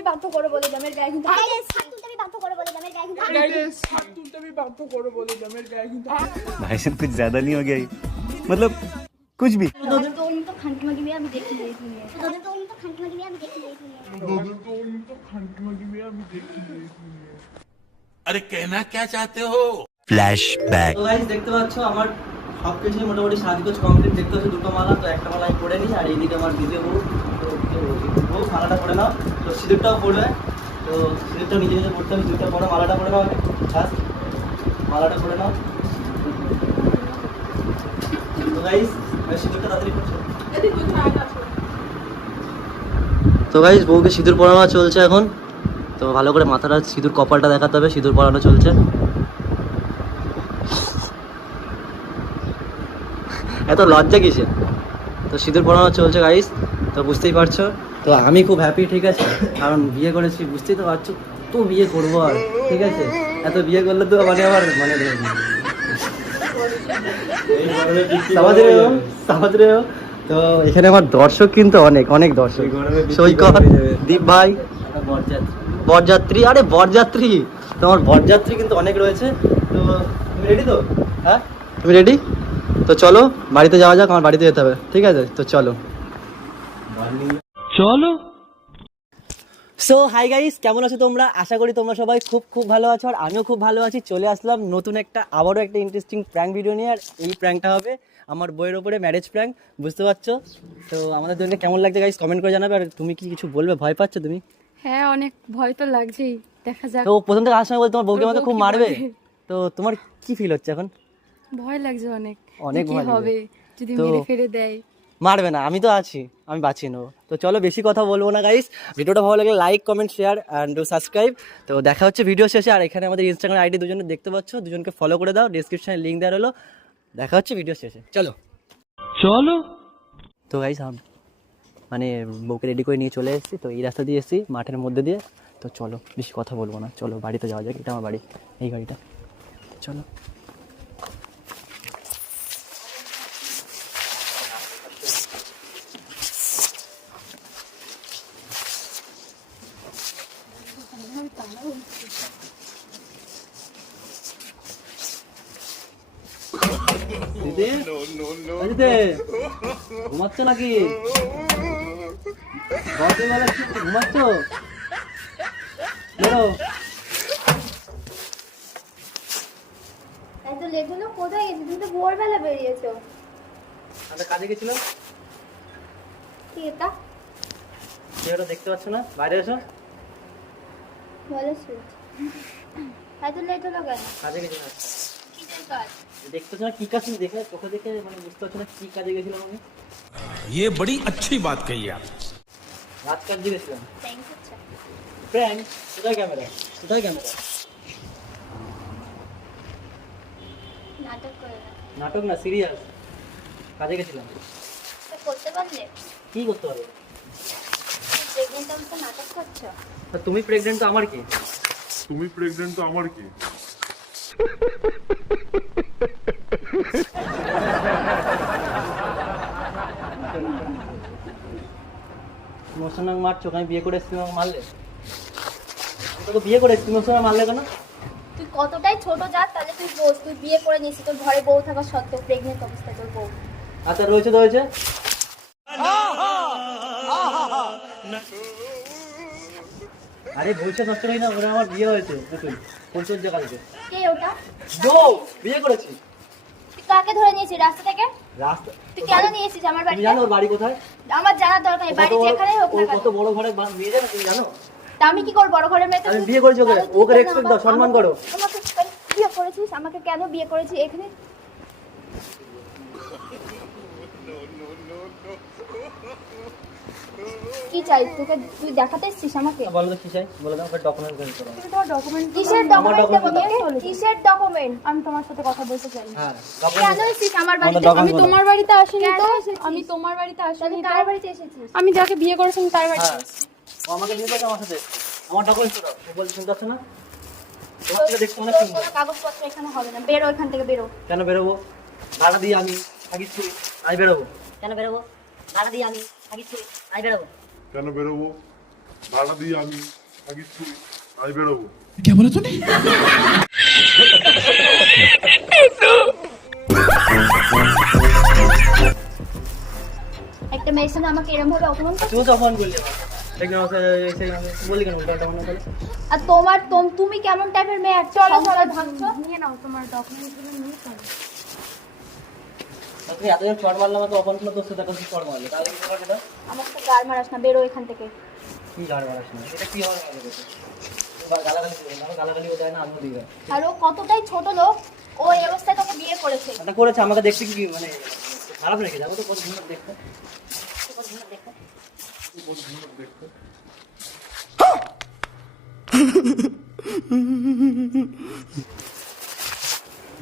আমি বাধ্য করে বলে জামের গায়ে কিন্তু হাত তুলতে আমি বাধ্য করে বলে জামের গায়ে কিন্তু हाथ तुलते भी बातों करो बोले जमेर गाय কিন্তু भाई साहब कुछ ज्यादा नहीं हो गया ये? मतलब कुछ भी তোর মতো খানকি মাগি মেয়ে আমি দেখি এই দুনিয়ায় তোর মতো খানকি মাগি মেয়ে আমি দেখি এই দুনিয়ায় तो खानकी मगी में अभी देखी है इसलिए अरे कहना क्या चाहते हो? फ्लैशबैक তো গাইস দেখতে পাচ্ছ আমার সব কিছুই মোটামুটি সাজগোজ কমপ্লিট। দেখতে পাচ্ছ দুটো মালা, তো একটা মালা আমি পরে নিই, আর এইদিকে আমার দ্বিতীয় বউ, তো বউ মালাটা পরে নাও, তো সিঁদুরটাও পড়বে, তো সিঁদুরটা নিজে নিজে পড়তে হবে, সিঁদুরটা পরে মালাটা পরে নাও, ফার্স্ট মালাটা পরে নাও। তো গাইস সিঁদুরটা তাড়াতাড়ি পড়ছো। তো গাইস বউকে সিঁদুর পরানো চলছে এখন, তো ভালো করে মাথাটা সিঁদুর কপালটা দেখাতে হবে, সিঁদুর পরানো চলছে। এত লজ্জা কিসে? তো সিঁদুর পরানো চলছে গাইস, তো বুঝতেই পারছো। তো আমি খুব হ্যাপি, ঠিক আছে, কারণ বিয়ে করেছি, বুঝতেই তো পারছো, তো বিয়ে করবো আর, ঠিক আছে, এত বিয়ে করলে তো মানে আমার মানে সমাজের। তো এখানে আমার দর্শক কিন্তু অনেক অনেক দর্শক, সৈকত, দীপ ভাই, বরযাত্রী, আরে বরযাত্রী, তো আমার বরযাত্রী কিন্তু অনেক রয়েছে। তো তুমি রেডি তো? হ্যাঁ তুমি রেডি? তো চলো বাড়িতে যাওয়া যাক, আমার বাড়িতে যেতে হবে, ঠিক আছে, তো চলো। সো হাই গাইস, কেমন আছো তোমরা? আশা করি তোমরা সবাই খুব খুব ভালো আছো, আর আমিও খুব ভালো আছি। চলে আসলাম নতুন আবারও একটা ইন্টারেস্টিং প্র্যাঙ্ক ভিডিও নিয়ে, আর এই প্র্যাঙ্কটা হবে আমার বইয়ের ওপরে, ম্যারেজ প্র্যাঙ্ক, বুঝতে পারছো। তো আমাদের জন্য কেমন লাগছে গাইস কমেন্ট করে জানাবে। আর তুমি কি কিছু বলবে? ভয় পাচ্ছ তুমি? হ্যাঁ অনেক ভয় তো লাগছেই, দেখা যাক। তো প্রথম থেকে আসার সময় বলতে তোমার বউকে আমাকে খুব মারবে, তো তোমার কি ফিল হচ্ছে এখন? ভয় লাগছে অনেক, অনেক কি ভয় লাগছে। হবে যদি তো- মেরে ফেলে দেয়। মারবে না, আমি তো আছি, আমি বাঁচিয়ে নেবো। তো চলো বেশি কথা বলবো না গাইস, ভিডিওটা ভালো লাগলে like comment share and subscribe. তো দেখা হচ্ছে ভিডিও শেষে। আর এখানে আমাদের ইনস্টাগ্রাম আইডি দুজনে দেখতে পাচ্ছ, দুজনকে ফলো করে দাও, ডিসক্রিপশনে লিঙ্ক দেওয়া হলো। দেখা হচ্ছে ভিডিও শেষে, চলো। তো গাইস মানে বউকে রেডি করে নিয়ে চলে এসেছি, তো এই রাস্তা দিয়ে এসেছি মাঠের মধ্যে দিয়ে। তো চলো বেশি কথা বলবো না, চলো বাড়িতে যাওয়া যাক। এটা আমার বাড়ি, এই গাড়িটা, চলো। দিদি ঘুমাচ্ছ নাকি? ঘুমাচ্ছ? বেরো। এত লেট হলো, কোথায় গেছি? তুমি তো ভোরবেলা বেরিয়েছো। আমরা কাজে গেছিলাম। কি এটা? চেহারা দেখতে পাচ্ছ না? বাইরে এসো। ভালো সুইট। এত লেট হলো কেন? কাজে গেছিলাম। কিসের কাজ? দেখতে পাচ্ছ না কি কাজ? তুমি দেখে চোখে দেখে মানে বুঝতে পারছো না কি কাজে গেছিলাম আমি? ये बड़ी अच्छी बात कही आप। রাত কাজে গেছিলাম। থ্যাংকস আচ্ছা। প্র্যাঙ্ক? কোথায় ক্যামেরা? কোথায় ক্যামেরা? নাটক করে না। নাটক না, সিরিয়াস। কাজে গেছিলাম। তো করতে পারলে? কি করতে পারবো? প্রেগনেন্ট অবস্থা নাটক করছো? তা তুমি প্রেগনেন্ট তো আমার কি? তুমি প্রেগন্যান্ট তো আমার কি? ইমোশনাল মারছো, আমি বিয়ে করে এসেছি আমাকে মারলে? তোকে বিয়ে করে এসেছি, ইমোশনাল মারলে কেন? তুই কতটাই ছোট জাত, তাহলে তুই বোঝ, তুই বিয়ে করে নিয়েছিস, তোর ঘরে বউ থাকা সত্ত্বেও প্রেগনেন্ট অবস্থায় তোর বউ। আচ্ছা রয়েছে তো হয়েছে। আরে ভবিষ্যৎ নষ্ট করি না, ওরা আমার বিয়ে হয়েছে নতুন, পরিচর্যা কালকে। কে ওটা? বউ, বিয়ে করেছি। তুই কাকে ধরে নিয়েছিস রাস্তা থেকে? রাস্তা তুই কেন নিয়েছিস আমার তুমি বাড়িতে? জানো ওর বাড়ি কোথায়? আমার জানার দরকার নেই, বাড়ি যেখানেই হোক না ও কেন। কত বড় ঘরে বিয়ে যাবে তুমি জানো? তা আমি কি করব? বড় ঘরের মেয়ে তো আমি তুই- বিয়ে করেছি ওকে, তাহলে তুই ওকে কেন রেসপেক্ট দাও, সম্মান করো। আমাকে কেন বিয়ে করেছিস? আমাকে কেন বিয়ে করেছিস? এখানে কি চাই তোকে? তুই দেখাতে এসেছিস আমাকে? বলো তো কি চাই, বলে দাও, ডকুমেন্ট বের করো। তুমি তোমার ডকুমেন্ট, কিসের আমার ডকুমেন্ট দেবো document তোকে? কিসের ডকুমেন্ট? আমি তোমার সাথে কথা বলতে চাই। হ্যাঁ কেন এসেছিস আমার বাড়িতে? document আমি বলো। তোমার বাড়িতে আসিনি কেন তো, এসেছিস? আমি তোমার বাড়িতে তাহলে আসিনি তো, কার বাড়িতে এসেছিস? আমি যাকে বিয়ে করেছি তার বাড়িতে হ্যাঁ এসেছি। ও আমাকে নিয়ে যাবে আমার সাথে, আমার ডকুমেন্ট দাও। ও বলছে শুনতে পাচ্ছ না? তোমার থেকে দেখতে অনেক তোর সুন্দর। কোনো কাগজপত্র এখানে হবে না, বেরো এখান থেকে, বেরো। কেন বেরোবো? ভাড়া দিয়ে আমি থাকিছি, আমি বেরোবো। কেন বেরোবো? ভাড়া দিয়ে আমি থাকিছি, আমি বেরোবো। কেন বেরোবো? ভাড়া দিয়ে আমি থাকিস তুই, আমি বেরোবো। একটা মেয়ের সামনে আমাকে এরকম ভাবে অপমান করছো? তুই তো ফোন করলি বললি কেন উল্টা মনে করে? আর তুমি কেমন টাইপের মেয়ে? চলো চলো ভাঙছো। নিয়ে নাও তোমার ডকুমেন্টস গুলো নিয়ে চলো। তুমি এতজন শর্ট মারলাম তো অপন তো সাথে এখন শর্ট মারলে তাহলে কি করবে এটা? আমাকে তো গাল মারাস না, বেরো এখান থেকে। কি গাড় মারাস না এটা কি হবে গালাগালি করবে না গালাগালি ও দেয় না আমিও দিই আর ও কতটাই ছোট লোক, ও এই অবস্থায় তোকে বিয়ে করেছে। এটা করেছে আমাকে দেখতে কি মানে খারাপ রেখে যাবো তো কত সুন্দর দেখতে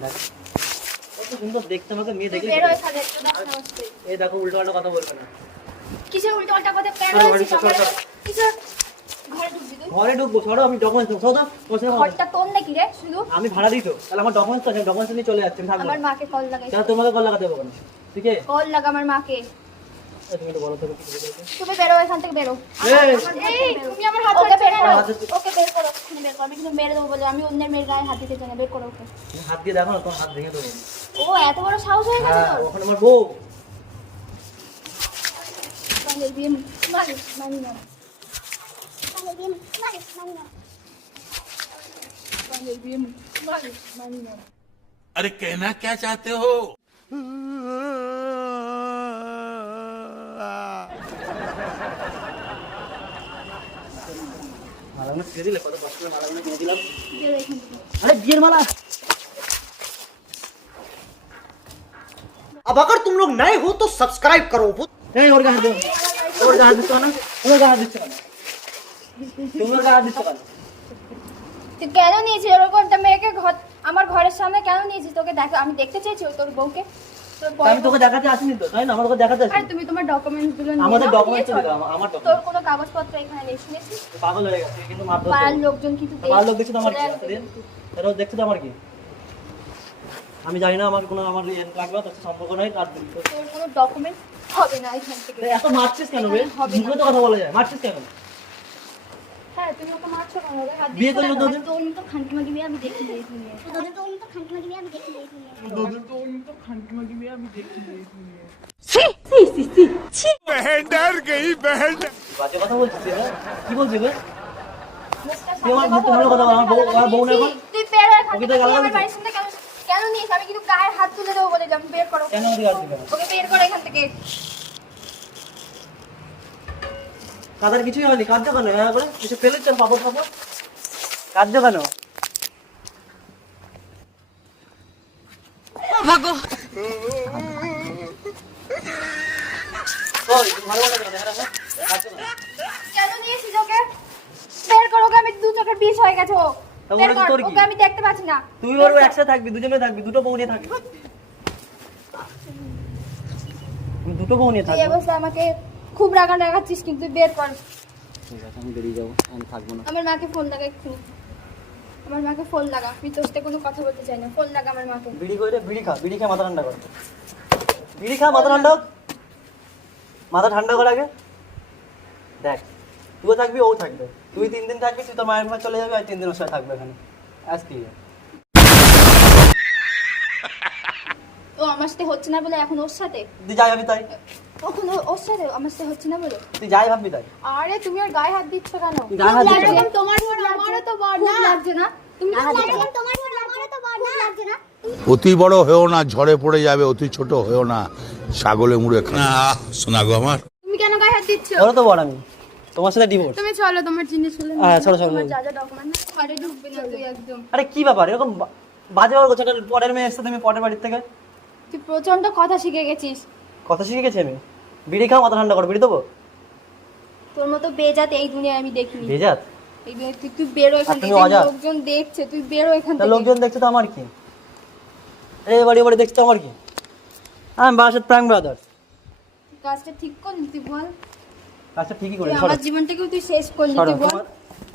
দেখ, কত সুন্দর দেখতে আমাকে মেয়ে তুই দেখলে বেরো এখান থেকে, একটু দেখ সাহস করে। এই দেখো উল্টো পাল্টা কথা বলবে না কিসের উল্টো পাল্টা কথা? কেন ঘরে হয়েছে ঢুকবো, সকালে? চল, চল। কিসের ঘরে ঢুকবি তুই? ঘরে ঢুকবো সরো আমি ডকুমেন্টস দেবো সদা ঘরটা তোর নাকি রে শুধু? আমি ভাড়া দিই তো তাহলে আমার ডকুমেন্টস তো আছে ডকুমেন্টস নিয়ে চলে যাচ্ছি আমি থাকবো আমার মাকে কল লাগাই। তাহলে তোমাকে কল লাগাতে হবে কেন ঠিক আছে কল লাগা আমার মাকে। তুমি তো বলো তো কি বলতে তুমি বেরো এখান থেকে, বেরো। এই তুমি আমার হাত ওকে বের করো, হাত ধরছে। ওকে বের করো, এক্ষুনি বের করো। আমি কিন্তু মেরে দেবো বলে, আমি অন্যের মেয়ের গায়ে হাত দিতে চাই না। বের করো ওকে। তুমি হাত দিয়ে দেখো না তোমার হাত ভেঙে দেবো ও এত বড় সাহস হয়ে গেছে হ্যাঁ তোর? ওখানে আমার বউ বাঙালি বিয়ে মানিস, মানি না। বাঙালি বিয়ে মানিস, মানি না। বাঙালি বিয়ে মানিস, মানি না। अरे कहना क्या चाहते हो? মালাগুলো ছেড়ে দিলে কত কষ্ট করে মালাগুলো কিনে দিলাম বেরো এখান থেকে। अरे बियर माला अब अगर तुम लोग नए हो तो सब्सक्राइब करो। এই ওর গায়ে দিও ওর গায়ে দিচ্ছ না ওর গায়ে দিচ্ছ না তোমার গায়ে দিচ্ছ কেন তুই কেন নিয়েছিস ওরকম একটা মেয়েকে আমার ঘরের সামনে কেন নিয়েছিস? তোকে দেখো, আমি দেখতে চেয়েছি তোর বউকে। তোর বউ- আমি তোকে দেখাতে আসিনি তো তাই না আমার তোকে দেখাতে আরে আসিনি তুমি তোমার ডকুমেন্টস গুলো নিয়ে আমাদের নাও, ডকুমেন্টস নিয়ে দিও চলো। আমার তোর ডকুমেন্টস কোনো কাগজপত্র এখানে নেই, শুনেছিস? পাগল হয়ে গেছে কিন্তু মার ধরতে পাড়ার হবে। লোকজন কিন্তু পাড়ার লোক দেখছে তো আমার চলে কি আসবে কিন্তু। রোজ দেখছে তো আমার কি আমি জানি না আমার কোনো আমার লাগবে তার সাথে সম্পর্ক নাই তার দিন তো তোর কোনো ডকুমেন্ট হবে না এখান থেকে। এত মারছিস কেন রে হবে না। মুখে তো কথা বলা যায় মারছিস কেন হ্যাঁ, তুমি ওকে মারছো কেন রে? হাত বিয়ে দিচ্ছ করলো কেন? তোদের? তোর মতো খানকি মাগি বিয়ে আমি দেখিনি এই দুনিয়ায়। তোদের তো ওর মতো খানকি মাগি মেয়ে আমি দেখিনি এই দুনিয়ায়। বাজে কথা বলছিস রে কি বলছিস রে মুখটা তুই আমার সামনে মুখে কথা ভালো কথা বল, আমার বউ না এখন? তুই বের হয়ে এখান ওকে থেকে। তো গালাগালি তুই আমার দিছিস? বাড়ির সামনে কেন নিস? আমি কিন্তু গায়ে হাত তুলে দেবো বলে যাবো। বের করো কেন ওদিকে আসবি কেন ওকে, বের করো এখান থেকে। তাদের কিছুই হয়নি কার্য কেন হ্যাঁ করে কিছু ফেলেছেন পাপড় পাপড় কার্য কেন কেন নিয়েছিস ওকে? বের করো ওকে, আমি দু চোখের বিষ হয়ে গেছে ও। তা বের ওরা তো কর, তোর কি? ওকে আমি দেখতে পাচ্ছি না। তুই ওর একসাথে থাকবি দুজনে থাকবি দুটো বউ নিয়ে থাকবি তুমি দুটো বউ নিয়ে এই থাকবি অবস্থায় আমাকে খুব রাগাচ্ছিস, কিন্তু বের কর। ঠিক আছে আমি বেরিয়ে যাবো আমি থাকবো না আমার মাকে ফোন লাগা এক্ষুনি। আমার মাকে ফোন লাগা, আমি তোর সাথে কোনো কথা বলতে চাই না। ফোন লাগা আমার মাকে। বিড়ি করে বিড়ি খা মাথা ঠান্ডা কর বিড়ি খা মাথা ঠান্ডা হোক। মাথা ঠান্ডা কর আগে দেখ তুইও থাকবি ও থাকবে তুই 3 দিন থাকবি তুই তোর মায়ের ঘরে চলে যাবি আর 3 দিন ওর সাথে থাকবে এখানে আজ কি ও আমার সাথে হচ্ছে না বলে এখন ওর সাথে? তুই যাই ভাবি তাই কখন ওর সাথে আমার সাথে হচ্ছে না বলে? তুই যাই ভাববি তাই আরে তুমি আর গায়ে হাত দিচ্ছ কেন? তুই গায়ে হাত দিচ্ছিস? লাগছে? তোমার বোন আমারও তো বড় না লাগছে না? তুমি তো লাগছে, তোমার বোন আমারও তো বড় না লাগছে না? অতি বড় হয়েও না ঝড়ে পড়ে যাবে অতি ছোট হয়েও না ছাগলে মুড়ে খা শোনা গো আমার তুমি কেন গায়ে হাত দিচ্ছ? ওরা তো বড় আমি তোমার সাথে ডিভোর্স তুমি চলো তোমার জিনিসগুলো নিয়ে হ্যাঁ চলো চলো তোমার যা যা ডকুমেন্ট না, ঘরে ঢুকবে না তুই একদম। আরে কি ব্যাপার এরকম বাজে ব্যাপার করছো একটা পরের মেয়ে এসছে তুমি পরের বাড়ির থেকে তুই প্রচন্ড কথা শিখে গেছিস। কথা শিখে গেছি আমি বিড়ি খাও মাথা ঠান্ডা করো বিড়ি দেবো তোর মতো বেজাত এই দুনিয়ায় আমি দেখিনি। ভেজাত এই দুনিয়ায় তুই বেরো এখান আর থেকে। তুমি অজাত। লোকজন দেখছে, তুই বেরো এখান তা থেকে। লোকজন দেখছে তো আমার কি এই বাড়ি বাড়ি দেখছে আমার কি আমি বাসার প্রাং ব্রাদার্স কাজটা ঠিক করলি তুই বল? কাজটা ঠিকই করে তুই আমার জীবনটাকেও তুই শেষ করলি, সরো তুই বল?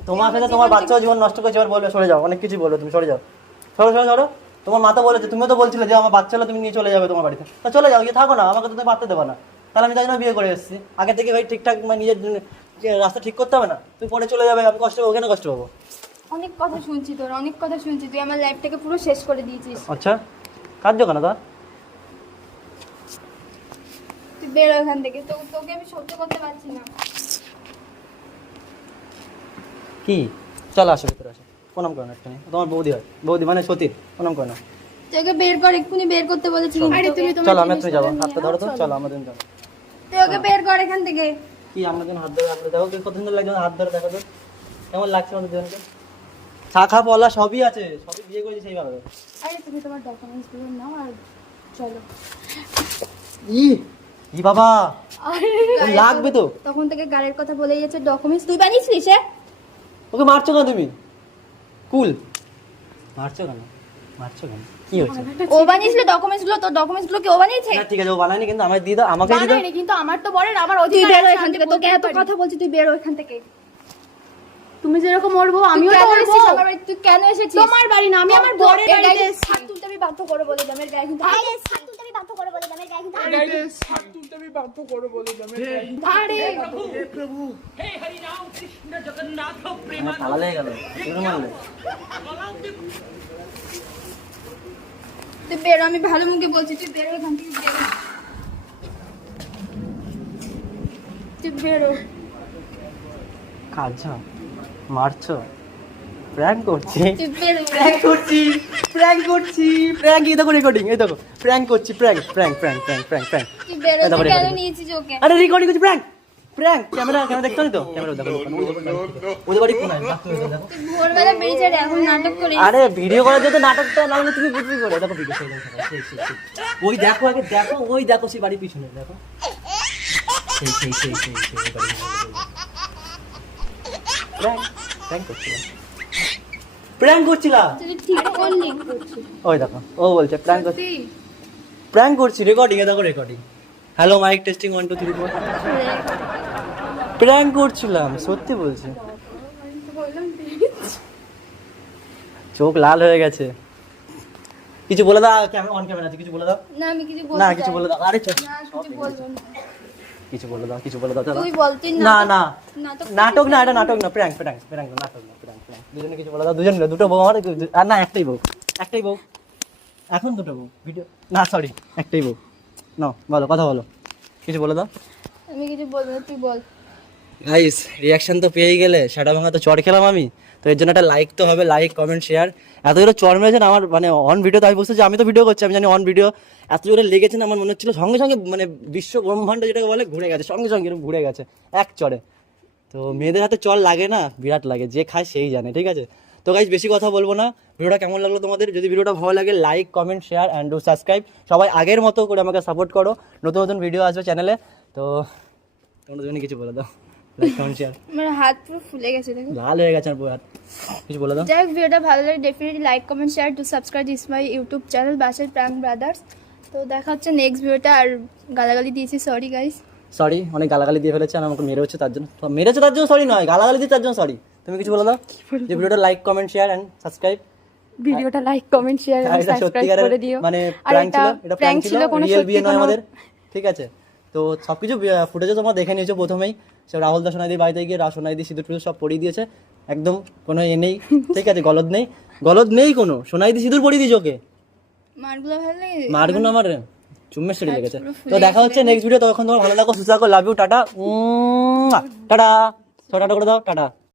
তোমার সাথে তোমার বাচ্চাও জীবন নষ্ট করেছে এবার বলবে সরে যাও অনেক কিছু বলবে তুমি সরে যাও সরো সরো সরো তোমার মাতা বলেছে তুমিও তো বলছিলে যে আমার বাচ্চা হলে তুমি নিয়ে চলে যাবে তোমার বাড়িতে তা চলে যাও গিয়ে থাকো না আমাকে তো তুমি পারতে দেবে না তাহলে আমি তাই জন্য বিয়ে করে এসেছি আগে থেকে ভাই ঠিকঠাক মানে নিজের রাস্তা ঠিক করতে হবে না? তুই পরে চলে যাবে, আমি কষ্ট পাবো, কেন কষ্ট পাবো? অনেক কথা শুনছি তোর, অনেক কথা শুনছি, তুই আমার লাইফটাকে পুরো শেষ করে দিয়েছিস। আচ্ছা, কাঁদছো কেন তা? তুই বেরো এখান থেকে, তোকে আমি সহ্য করতে পারছি না। কি? চলো আসো, ভিতরে আসো। প্রণাম করো না একটুখানি। তোমার বৌদি হয়, বৌদি মানে সতীর, প্রণাম করো না। তোকে বের কর, এক্ষুনি বের করতে বলেছি কিন্তু আরে তুমি তোকে। তোমার চলো আমরা তুমি যাবো, জিনিসপত্র হাতটা নিয়ে ধরো তো, নাও, চলো আমাদের যাবো। তুই ওকে বের কর এখান থেকে। কি আমরা যেন হাত ধরে রাখলে, দেখো কি কত সুন্দর লাগছে, হাত ধরে দেখো তো কেমন লাগছে আমাদের দুজনকে। শাখা পলা সবই আছে, সবই বিয়ে করেছি সেইভাবে। আরে তুমি তোমার ডকুমেন্টস গুলো নাও আর চলো। ই বাবা, আরে ওর লাগবে তো। তখন থেকে গাড়ির কথা বলেই যাচ্ছে, ডকুমেন্টস তুই বানিয়েছিস? ওকে মারছো কেন তুমি? কুল মারছো কেন? মারছো কেন? কি হয়েছে? ও বানিয়েছিল ডকুমেন্টস গুলো, তোর ডকুমেন্টস গুলো কি ও বানিয়েছে? না ঠিক আছে, ও বানায়নি, কিন্তু আমাকে দিয়ে দাও, আমাকে দিয়ে দাও। জানাইনি, কিন্তু আমার তো বরের আমার তুই অধিকার বেরো আছে, এখান আমি থেকে, তোকে বলতে এত পারি। কথা বলছি, তুই বেরো এখান থেকে। তুমি যেরকম ওরবো তুই আমিও তো কেন ওরবো। এসেছিস আমার বাড়ি? তুই কেন এসেছিস? তোমার বাড়ি না, আমি আমার বরের এই বাড়িতে গাড়িতে এসেছি। হাত তুলতে আমি বাধ্য করে বলে দামের গায়ে কিন্তু আরে তালা লেগে গেল, কেন মারলে? তুই বেরো, আমি ভালো মুখে বলছি, তুই বেরো এখান থেকে, বেরো। তুই বেরো। কাঁদছো, মারছো, প্র্যাঙ্ক করছি, তুই বেরো। প্র্যাঙ্ক করছি, প্র্যাঙ্ক করছি, প্র্যাঙ্ক। এই দেখো রেকর্ডিং, এই দেখো প্র্যাঙ্ক করছি, prank prank prank prank prank prank. তুই বেরো, এই দেখো তুই কেন recording। নিয়েছিস ওকে? আরে রেকর্ডিং করছি, প্র্যাঙ্ক প্র্যাঙ্ক। ক্যামেরা ক্যামেরা দেখতে তো, ক্যামেরা দেখো, ওদের বাড়ি কোনায়, তুই ভোরবেলা বেরিয়েছে আর এখন নাটক করিস। আরে ভিডিও করার জন্য নাটকটা না হলে তুমি বুঝবি করে। দেখো ভিডিও, সেই দেখো, সেই সেই সেই। ওই দেখো আগে দেখো, ওই দেখো সেই বাড়ির পিছনে দেখো, সেই সেই সেই সেই সেই ওই বাড়ির প্র্যাঙ্ক প্র্যাঙ্ক করছিলাম, প্র্যাঙ্ক করছিলাম। তুই ঠিক করলি। ওই দেখো, ও বলছে প্র্যাঙ্ক করছি, প্র্যাঙ্ক করছি, রেকর্ডিং এ দেখো recording. Hello mike testing 1 2 3 4। Prank করছিলাম, সত্যি বলছি। চোখ লাল হয়ে গেছে। কিছু বলে দাও, ক্যামেরা অন ক্যামেরা আছে, কিছু বলে দাও। না আমি কিছু না বলতে কিছু চাই বলে দাও। আরে চল, না, কিছু বলবো না। কিছু বলে দাও, কিছু বলে দাও, চলো। তুই বল, তুই না না নাটক নাটক না, এটা নাটক না, প্র্যাঙ্ক প্র্যাঙ্ক প্র্যাঙ্ক, নাটক না, প্র্যাঙ্ক প্র্যাঙ্ক। দুজনে কিছু বলে দাও, দুজন মিলে, দুটো বউ আমার, আর না একটাই বউ, একটাই বউ, এখন দুটো বউ ভিডিও না, সরি একটাই বউ। নাও বলো, কথা বলো, কিছু বলে দাও। আমি কিছু বলবো না, তুই বল। গাইস রিয়াকশন তো পেয়েই গেলে, সাটা ভাঙা তো চড় খেলাম আমি, তো এর জন্য একটা লাইক তো হবে, লাইক কমেন্ট শেয়ার। এত জোরে চড় মেরেছেন আমার, মানে অন ভিডিও, তো আমি বুঝতে যে আমি তো ভিডিও করছি, আমি জানি অন ভিডিও এত জোরে লেগেছে না, আমার মনে হচ্ছিল সঙ্গে সঙ্গে মানে বিশ্ব ব্রহ্মাণ্ড যেটাকে বলে ঘুরে গেছে, সঙ্গে সঙ্গে এরকম ঘুরে গেছে এক চড়ে। তো মেয়েদের হাতে চড় লাগে না, বিরাট লাগে, যে খায় সেই জানে, ঠিক আছে। তো গাইস বেশি কথা বলবো না, ভিডিওটা কেমন লাগলো তোমাদের? যদি ভিডিওটা ভালো লাগে like comment share and do subscribe. সবাই আগের মতো করে আমাকে সাপোর্ট করো, নতুন নতুন ভিডিও আসবে চ্যানেলে। তো তোমরা দুজনে কিছু বলে দাও, লাইক কমেন্ট শেয়ার। আমার হাত পুরো ফুলে গেছে, দেখো। লাল হয়ে গেছে আর বউ হাত, কিছু বলে দাও। যাই হোক, ভিডিওটা ভালো লাগে definitely like comment share to subscribe this my YouTube channel বাসার প্র্যাঙ্ক ব্রাদার্স। তো দেখা হচ্ছে নেক্সট ভিডিওটা। আর গালাগালি দিয়েছি, সরি গাইস। সরি, অনেক গালাগালি দিয়ে ফেলেছে আর আমাকে মেরে হচ্ছে তার জন্য, মেরেছে তার জন্য সরি নয়, গালাগালি দিয়ে তার জন্য সরি। তুমি কিছু বলে দাও, যে ভিডিওটা like comment share and subscribe. ভিডিওটা লাইক কমেন্ট শেয়ার আর সাবস্ক্রাইব করে দিও। মানে আর প্র্যাঙ্ক ছিল, এটা প্র্যাঙ্ক প্র্যাঙ্ক ছিল, ছিল, কোনো রিয়েল সত্যি বিয়ে নয় কোনো আমাদের, ঠিক আছে। তো সবকিছু ফুটেজে তোমরা দেখে নিয়েছো প্রথমেই। সে রাহুল দা সোনাইদি বাড়িতে গিয়ে সোনাইদি সিঁদুর টুদুর সব পরিয়ে দিয়েছে, একদম কোনো নেই, ঠিক আছে, গলদ নেই, গলদ নেই কোনো। সোনাইদি সিঁদুর পরিয়ে দিয়েছে ওকে, মারগুলো ভালো লাগে। মারগুলো আমার চুম্মের সেটি লেগেছে। পুরো ফুলে তো দেখা হচ্ছে নেক্সট ভিডিও, তখন তোমার ভালো লাগো, সুস্থ থাকো, love you, tata tata, tata করে দাও, টাটা।